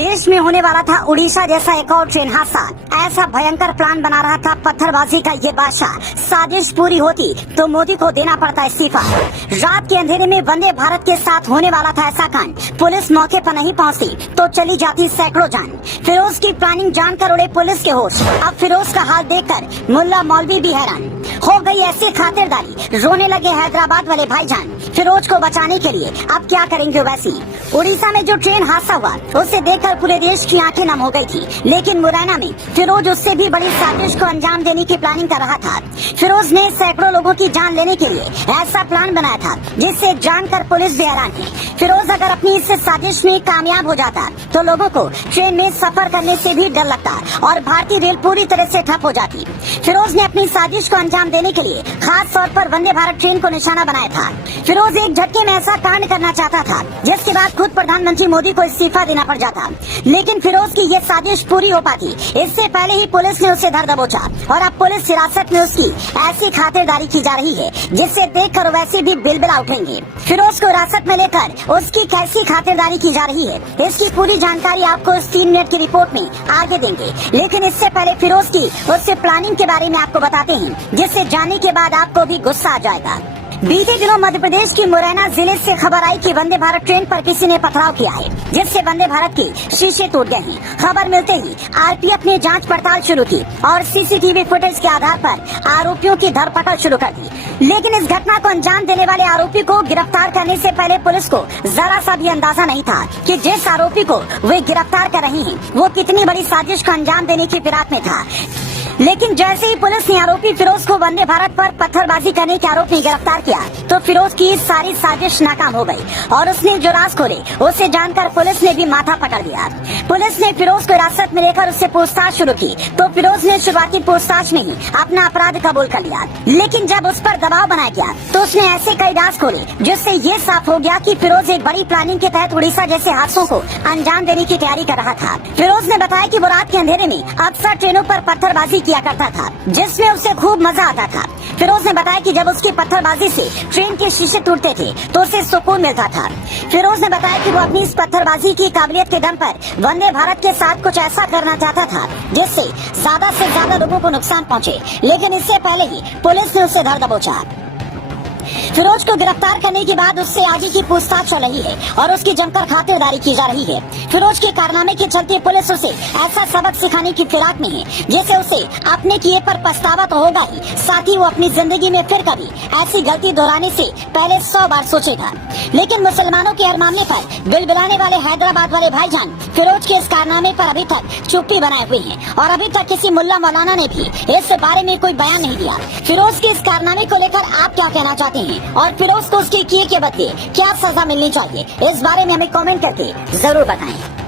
देश में होने वाला था उड़ीसा जैसा एक और ट्रेन हादसा। ऐसा भयंकर प्लान बना रहा था पत्थरबाजी का ये बादशाह। साजिश पूरी होती तो मोदी को देना पड़ता इस्तीफा। रात के अंधेरे में वंदे भारत के साथ होने वाला था ऐसा कांड। पुलिस मौके पर नहीं पहुंचती तो चली जाती सैकड़ों जान। फिरोज की प्लानिंग जानकर उड़े पुलिस के होश। अब फिरोज का हाल देखकर मुल्ला मौलवी भी हैरान। हो गई ऐसी खातिरदारी, रोने लगे हैदराबाद वाले भाईजान। फिरोज को बचाने के लिए अब क्या करेंगे वैसी। उड़ीसा में जो ट्रेन हादसा हुआ उसे देखकर पूरे देश की आंखें नम हो गई थी, लेकिन मुरैना में फिरोज उससे भी बड़ी साजिश को अंजाम देने की प्लानिंग कर रहा था। फिरोज ने सैकड़ों लोगों की जान लेने के लिए ऐसा प्लान बनाया था जिससे जानकर पुलिस भी हैरान है। फिरोज अगर अपनी इस साजिश में कामयाब हो जाता तो लोगों को ट्रेन में सफर करने से भी डर लगता और भारतीय रेल पूरी तरह से ठप हो जाती। फिरोज ने अपनी साजिश को अंजाम देने के लिए खास तौर पर वंदे भारत ट्रेन को निशाना बनाया था। फिरोज एक झटके में ऐसा कांड करना चाहता था जिसके बाद खुद प्रधानमंत्री मोदी को इस्तीफा देना पड़ जाता, लेकिन फिरोज की ये साजिश पूरी हो पाती इससे पहले ही पुलिस ने उसे धर दबोचा और अब पुलिस हिरासत में उसकी ऐसी खातिरदारी की जा रही है जिससे देखकर वैसे भी बिलबिला उठेंगे। फिरोज को हिरासत में लेकर उसकी कैसी खातिरदारी की जा रही है, इसकी पूरी जानकारी आपको इस 3 मिनट की रिपोर्ट में आगे देंगे। लेकिन इससे पहले फिरोज की उससे प्लानिंग के बारे में आपको बताते हैं, जिससे जानने के बाद आपको भी गुस्सा आ जाएगा। बीते दिनों मध्य प्रदेश की मुरैना जिले से खबर आई कि वंदे भारत ट्रेन पर किसी ने पथराव किया है, जिससे वंदे भारत के शीशे टूट गए हैं। खबर मिलते ही आरपीएफ ने जांच पड़ताल शुरू की और सीसीटीवी फुटेज के आधार पर आरोपियों की धरपकड़ शुरू कर दी। लेकिन इस घटना को अंजाम देने वाले आरोपी को गिरफ्तार करने से पहले पुलिस को जरा सा भी अंदाजा नहीं था कि जिस आरोपी को वे गिरफ्तार कर रहे हैं वो कितनी बड़ी साजिश को अंजाम देने की फिराक में था। लेकिन जैसे ही पुलिस ने आरोपी फिरोज को वंदे भारत पर पत्थरबाजी करने के आरोप में गिरफ्तार किया तो फिरोज की सारी साजिश नाकाम हो गई और उसने जो राज खोले उसे जानकर पुलिस ने भी माथा पकड़ दिया। पुलिस ने फिरोज को हिरासत में लेकर उससे पूछताछ शुरू की तो फिरोज ने शुरुआती पूछताछ में ही अपना अपराध कबूल कर लिया। लेकिन जब उस पर दबाव बनाया गया तो उसने ऐसे कई राज खोले जिससे ये साफ हो गया कि फिरोज एक बड़ी प्लानिंग के तहत उड़ीसा जैसे हादसों को अंजाम देने की तैयारी कर रहा था। फिरोज ने बताया कि वो रात के अंधेरे में अक्सर ट्रेनों पर पत्थरबाजी किया करता था, जिसमें उसे खूब मजा आता था। फिरोज ने बताया कि जब उसकी पत्थरबाजी से ट्रेन के शीशे टूटते थे तो उसे सुकून मिलता था। फिरोज ने बताया कि वो अपनी इस पत्थरबाजी की काबिलियत के दम पर वंदे भारत के साथ कुछ ऐसा करना चाहता था जिससे ज्यादा से ज्यादा लोगों को नुकसान पहुंचे, लेकिन इससे पहले ही पुलिस ने उसे धर दबोचा। फिरोज को गिरफ्तार करने के बाद उससे आगे की पूछताछ चल रही है और उसकी जमकर खातिरदारी की जा रही है। फिरोज के कारनामे के चलते पुलिस उसे ऐसा सबक सिखाने की फिराक में है जिसे उसे अपने किए पर पछतावा तो होगा ही, साथ ही वो अपनी जिंदगी में फिर कभी ऐसी गलती दोहराने से पहले 100 बार सोचेगा। लेकिन मुसलमानों के हर मामले पर बिलबिलाने वाले हैदराबाद वाले भाईजान फिरोज के इस कारनामे पर अभी तक चुप्पी बनाए हुए हैं और अभी तक किसी मुल्ला मौलाना ने भी इस बारे में कोई बयान नहीं दिया। फिरोज के इस कारनामे को लेकर आप क्या कहना चाहते हैं और फिरोज को उसके किए के बदले क्या सजा मिलनी चाहिए, इस बारे में हमें कमेंट करके जरूर बताएं।